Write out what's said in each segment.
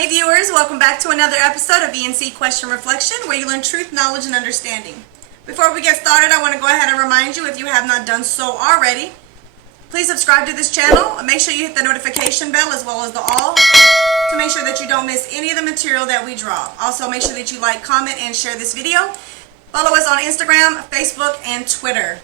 Hey viewers, welcome back to another episode of E&C Question Reflection, where you learn truth, knowledge, and understanding. Before we get started, I want to go ahead and remind you, if you have not done so already, please subscribe to this channel. Make sure you hit the notification bell as well as the all to make sure that you don't miss any of the material that we drop. Also, make sure that you like, comment, and share this video. Follow us on Instagram, Facebook, and Twitter.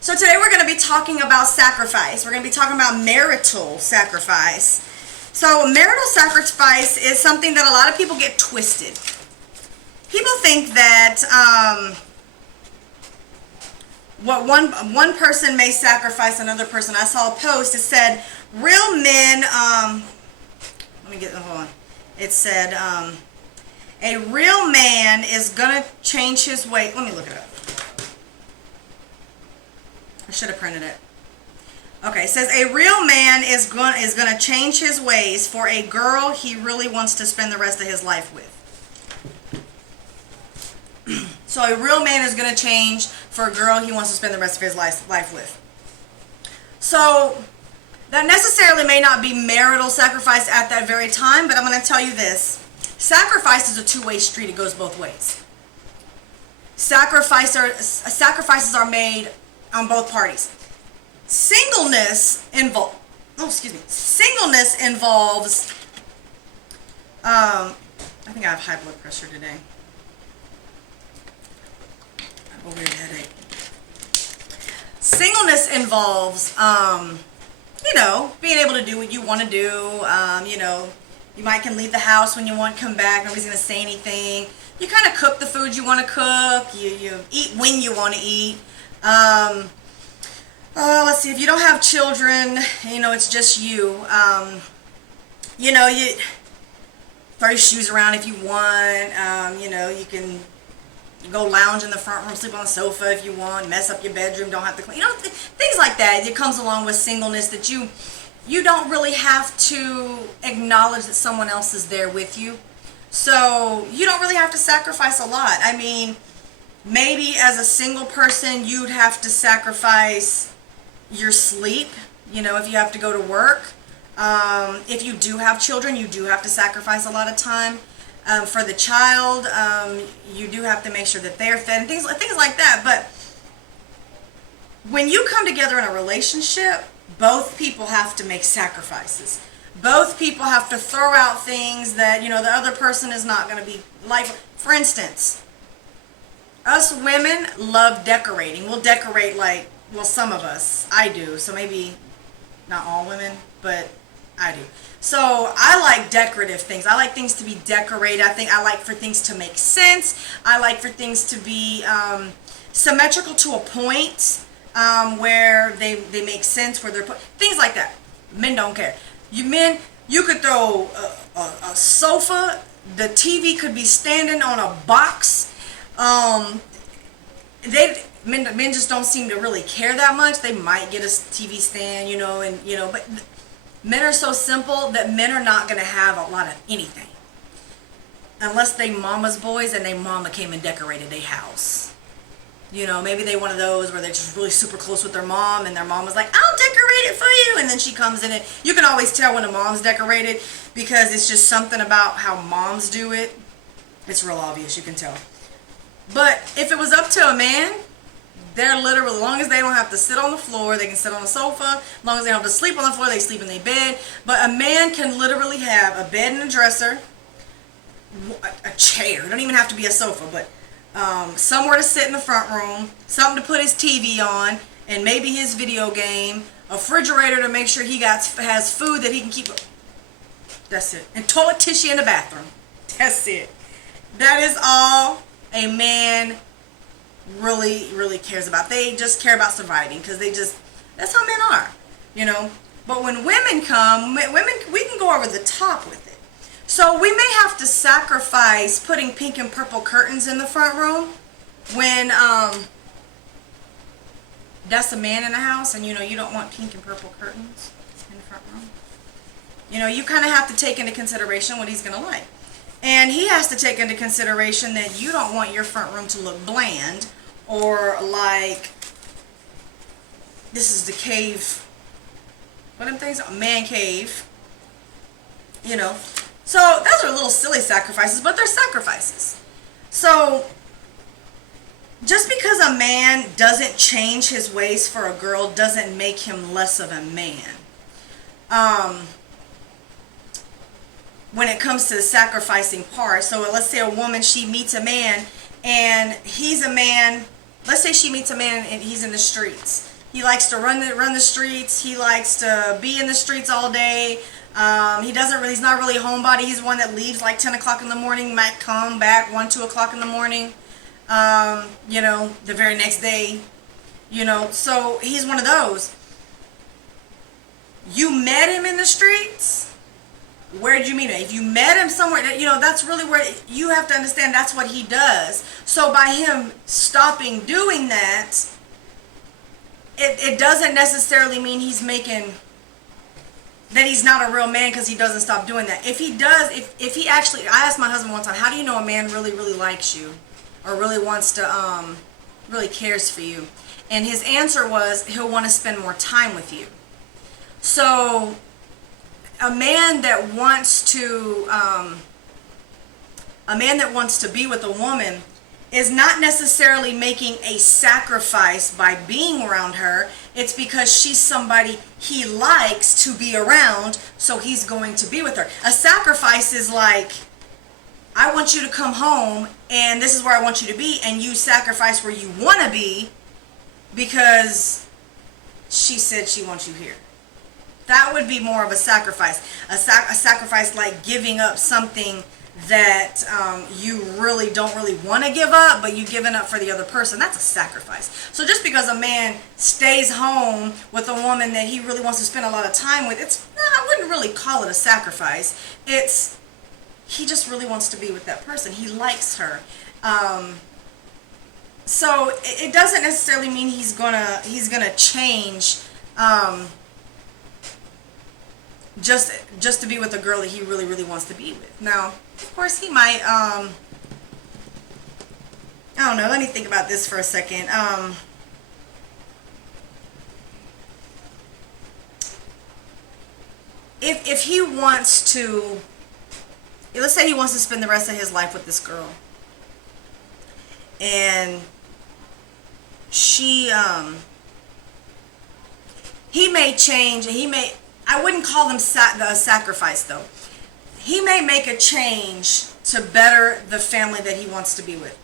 So today we're going to be talking about sacrifice. We're going to be talking about marital sacrifice. So marital sacrifice is something that a lot of people get twisted. People think that what one person may sacrifice another person. I saw a post. It said real men. Let me get hold on. It said a real man is gonna change his way. Let me look it up. I should have printed it. Okay, it says a real man is gonna change his ways for a girl he really wants to spend the rest of his life with. So a real man is gonna change for a girl he wants to spend the rest of his life with. So that necessarily may not be marital sacrifice at that very time, but I'm gonna tell you this: sacrifice is a two-way street. It goes both ways. Sacrifices are made on both parties. Singleness involves, I think I have high blood pressure today. I have a weird headache. Singleness involves, being able to do what you want to do. You might can leave the house when you want to come back. Nobody's going to say anything. You kind of cook the food you want to cook. You eat when you want to eat. Let's see, if you don't have children, it's just you. You throw your shoes around if you want. You can go lounge in the front room, sleep on the sofa if you want, mess up your bedroom, don't have to clean. Things like that. It comes along with singleness, that you don't really have to acknowledge that someone else is there with you. So you don't really have to sacrifice a lot. I mean, maybe as a single person, you'd have to sacrifice your sleep, if you have to go to work. If you do have children, you do have to sacrifice a lot of time. For the child, you do have to make sure that they're fed and things like that. But when you come together in a relationship, both people have to make sacrifices. Both people have to throw out things that, the other person is not going to be like. For instance, us women love decorating. We'll decorate some of us. I do. So maybe not all women, but I do. So I like decorative things. I like things to be decorated. I like for things to make sense. I like for things to be symmetrical to a point where they make sense, where they're put. Things like that. Men don't care. You could throw a sofa. The TV could be standing on a box. Men just don't seem to really care that much. They might get a TV stand, but men are so simple that men are not going to have a lot of anything. Unless they mama's boys and they mama came and decorated their house. Maybe they one of those where they're just really super close with their mom, and their mom was like, I'll decorate it for you. And then she comes in, and you can always tell when a mom's decorated, because it's just something about how moms do it. It's real obvious, you can tell. But if it was up to a man, they're literally, as long as they don't have to sit on the floor, they can sit on the sofa. As long as they don't have to sleep on the floor, they sleep in their bed. But a man can literally have a bed and a dresser, a chair. It don't even have to be a sofa, but somewhere to sit in the front room, something to put his TV on, and maybe his video game, a refrigerator to make sure he has food that he can keep. That's it. And toilet tissue in the bathroom. That's it. That is all a man really, really cares about. They just care about surviving, because that's how men are, But when women come, we can go over the top with it. So we may have to sacrifice putting pink and purple curtains in the front room when that's a man in the house, and you don't want pink and purple curtains in the front room. You kind of have to take into consideration what he's going to like. And he has to take into consideration that you don't want your front room to look bland, or like this is the cave. What are them things? A man cave. So those are little silly sacrifices, but they're sacrifices. So just because a man doesn't change his ways for a girl doesn't make him less of a man. When it comes to the sacrificing part, so let's say a woman, she meets a man and he's a man, let's say she meets a man and he's in the streets. He likes to run the streets. He likes to be in the streets all day. He's not really a homebody. He's one that leaves like 10 o'clock in the morning, might come back 1, 2 o'clock in the morning, the very next day, so he's one of those. You met him in the streets. Where did you meet him? If you met him somewhere, that's really where you have to understand that's what he does. So by him stopping doing that, it doesn't necessarily mean he's making, that he's not a real man because he doesn't stop doing that. If he does, if he actually, I asked my husband one time, how do you know a man really, really likes you or really wants to, really cares for you? And his answer was, he'll want to spend more time with you. So a man that wants to be with a woman is not necessarily making a sacrifice by being around her. It's because she's somebody he likes to be around, so he's going to be with her. A sacrifice is like, I want you to come home and this is where I want you to be, and you sacrifice where you want to be because she said she wants you here. That would be more of a sacrifice. A sacrifice like giving up something that you really don't really want to give up, but you've given up for the other person. That's a sacrifice. So just because a man stays home with a woman that he really wants to spend a lot of time with, I wouldn't really call it a sacrifice. He just really wants to be with that person. He likes her. So it doesn't necessarily mean he's gonna change just to be with a girl that he really, really wants to be with. Now, of course, he might, I don't know, let me think about this for a second. If he wants to, let's say he wants to spend the rest of his life with this girl, and he may change, and I wouldn't call them a sacrifice though. He may make a change to better the family that he wants to be with.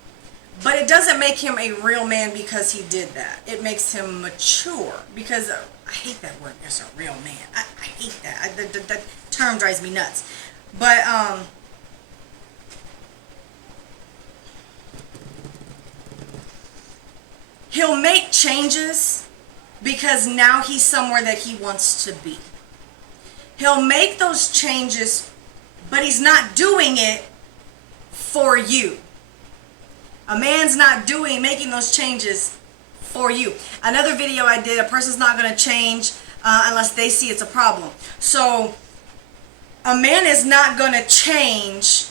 But it doesn't make him a real man because he did that. It makes him mature, because I hate that word, as a real man. I hate that. That term drives me nuts. But he'll make changes because now he's somewhere that he wants to be. He'll make those changes, but he's not doing it for you. A man's not making those changes for you. Another video I did, a person's not going to change unless they see it's a problem. So a man is not going to change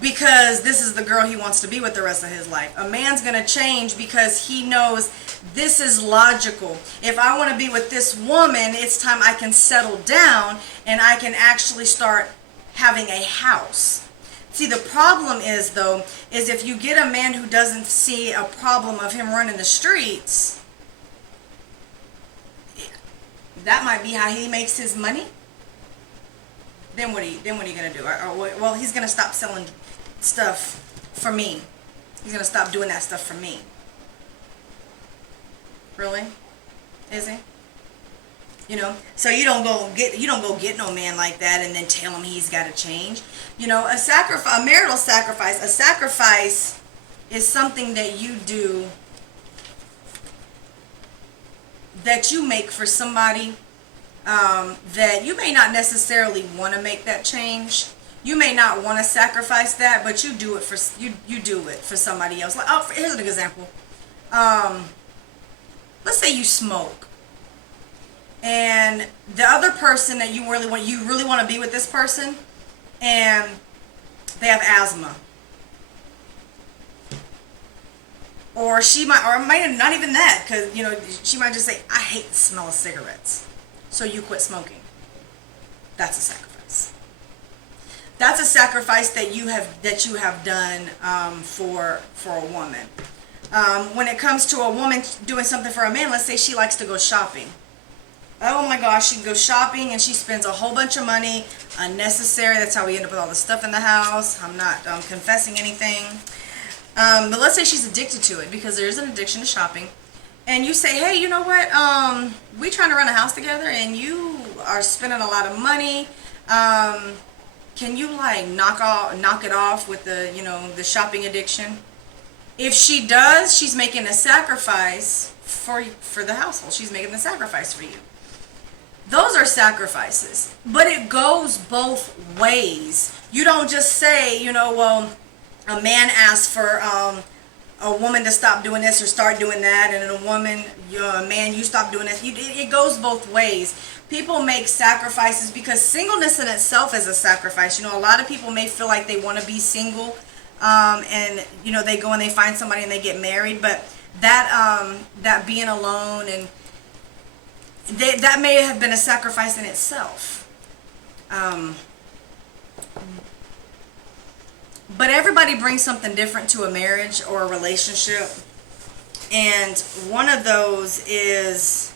because this is the girl he wants to be with the rest of his life. A man's going to change because he knows this is logical. If I want to be with this woman, it's time I can settle down and I can actually start having a house. See, the problem is, though, is if you get a man who doesn't see a problem of him running the streets, that might be how he makes his money. Then what are you going to do? Well, he's going to stop selling stuff for me. He's going to stop doing that stuff for me. Really? Is he? So you don't go get no man like that and then tell him he's got to change. A marital sacrifice. A sacrifice is something that you do, that you make for somebody that you may not necessarily want to make that change. You may not want to sacrifice that, but you do it for somebody else. Like, here's an example. Let's say you smoke, and the other person that you really want to be with this person, and they have asthma, or might not even that, because she might just say, I hate the smell of cigarettes, so you quit smoking. That's a sacrifice. That's a sacrifice that you have done for a woman. When it comes to a woman doing something for a man, let's say she likes to go shopping. Oh my gosh, she goes shopping and she spends a whole bunch of money, unnecessary. That's how we end up with all the stuff in the house. I'm not confessing anything. But let's say she's addicted to it, because there is an addiction to shopping. And you say, hey, you know what? We trying to run a house together and you are spending a lot of money. Can you like knock it off with the shopping addiction? If she does, she's making a sacrifice for the household. She's making the sacrifice for you. Those are sacrifices, but it goes both ways. You don't just say, well, a man asks for a woman to stop doing this or start doing that, and a man, you stop doing this. It goes both ways. People make sacrifices because singleness in itself is a sacrifice. A lot of people may feel like they want to be single, and they go and they find somebody and they get married, but that being alone and that may have been a sacrifice in itself. But everybody brings something different to a marriage or a relationship. And one of those is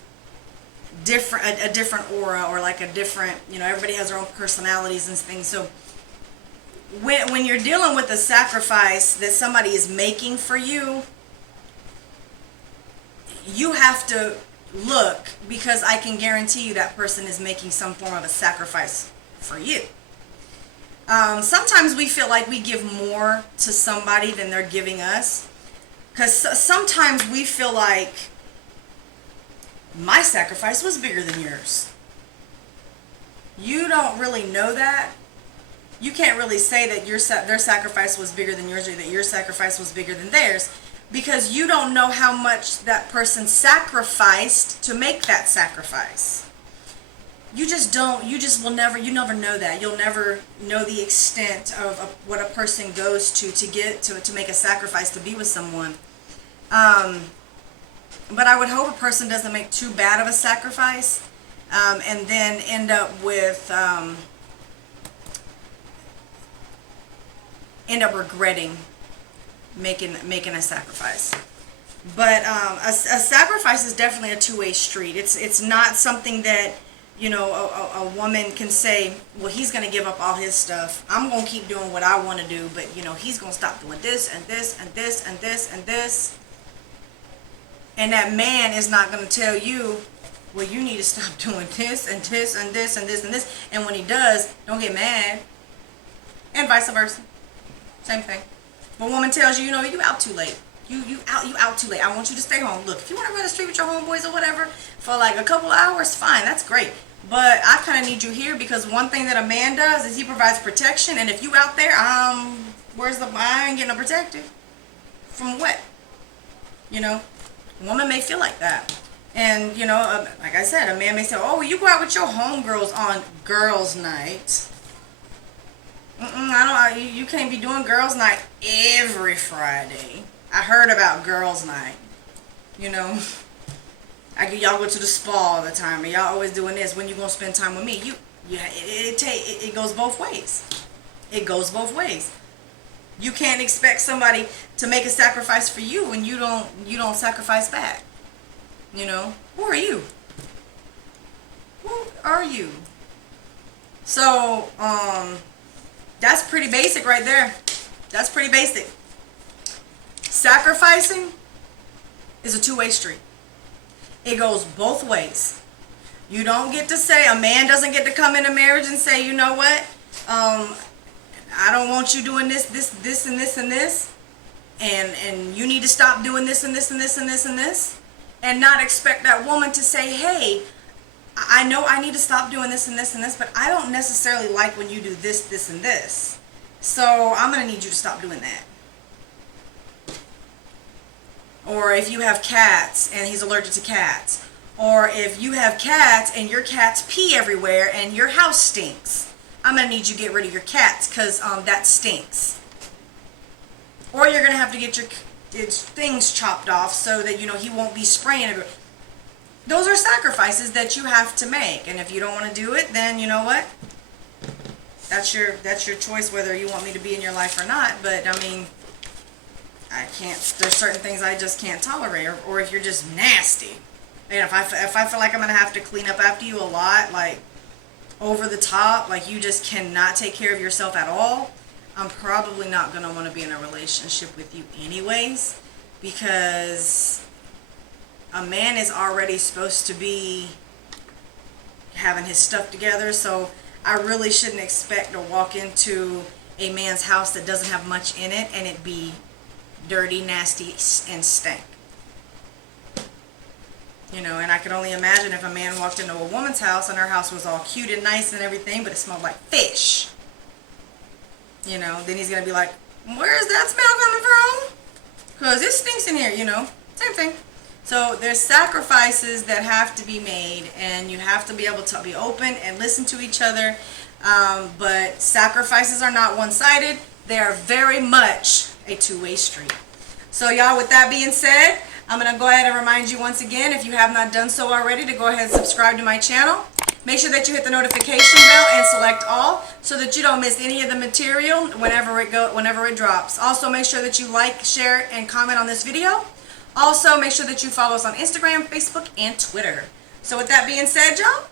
a different aura, or like a different, everybody has their own personalities and things. So when you're dealing with a sacrifice that somebody is making for you, you have to look, because I can guarantee you that person is making some form of a sacrifice for you. Sometimes we feel like we give more to somebody than they're giving us, because sometimes we feel like my sacrifice was bigger than yours. You don't really know that. You can't really say that their sacrifice was bigger than yours, or that your sacrifice was bigger than theirs, because you don't know how much that person sacrificed to make that sacrifice. You never know that. You'll never know the extent of what a person goes to make a sacrifice to be with someone. But I would hope a person doesn't make too bad of a sacrifice, and then end up regretting making a sacrifice. But a sacrifice is definitely a two-way street. It's not something that a woman can say, well, he's going to give up all his stuff. I'm going to keep doing what I want to do, but he's going to stop doing this and this and this and this and this. And that man is not going to tell you, well, you need to stop doing this and this and this and this and this. And when he does, don't get mad. And vice versa. Same thing. If a woman tells you, you out too late. You out too late. I want you to stay home. Look, if you want to run the street with your homeboys or whatever for like a couple hours, fine, that's great. But I kind of need you here, because one thing that a man does is he provides protection. And if you out there, I ain't getting no protected. From what? A woman may feel like that. And, like I said, a man may say, oh, well, you go out with your homegirls on girls' night. You can't be doing girls' night every Friday. I heard about girls' night. Y'all go to the spa all the time, and y'all always doing this. When you gonna spend time with me? It goes both ways. It goes both ways. You can't expect somebody to make a sacrifice for you when you don't sacrifice back. Who are you? Who are you? So that's pretty basic right there. That's pretty basic. Sacrificing is a two-way street. It goes both ways. You don't get to say, a man doesn't get to come into marriage and say, you know what, I don't want you doing this, and this, and this, and you need to stop doing this, and this, and this, and this, and this, and not expect that woman to say, hey, I know I need to stop doing this, and this, and this, but I don't necessarily like when you do this, this, and this, so I'm going to need you to stop doing that. Or if you have cats and he's allergic to cats. Or if you have cats and your cats pee everywhere and your house stinks. I'm going to need you to get rid of your cats because that stinks. Or you're going to have to get your things chopped off so that, he won't be spraying everywhere. Those are sacrifices that you have to make. And if you don't want to do it, then you know what? that's your choice whether you want me to be in your life or not. But I mean, I can't. There's certain things I just can't tolerate, or if you're just nasty, and if I feel like I'm gonna have to clean up after you a lot, like over the top, like you just cannot take care of yourself at all, I'm probably not gonna want to be in a relationship with you anyways, because a man is already supposed to be having his stuff together, so I really shouldn't expect to walk into a man's house that doesn't have much in it and it be dirty, nasty, and stank. You know, and I could only imagine if a man walked into a woman's house and her house was all cute and nice and everything, but it smelled like fish. You know, then he's going to be like, where's that smell coming from? Because it stinks in here, you know. Same thing. So there's sacrifices that have to be made, and you have to be able to be open and listen to each other. But sacrifices are not one-sided. They are very much a two-way street. So y'all, with that being said, I'm going to go ahead and remind you once again, if you have not done so already, to go ahead and subscribe to my channel. Make sure that you hit the notification bell and select all so that you don't miss any of the material whenever it drops. Also, make sure that you like, share, and comment on this video. Also, make sure that you follow us on Instagram, Facebook, and Twitter. So with that being said, y'all,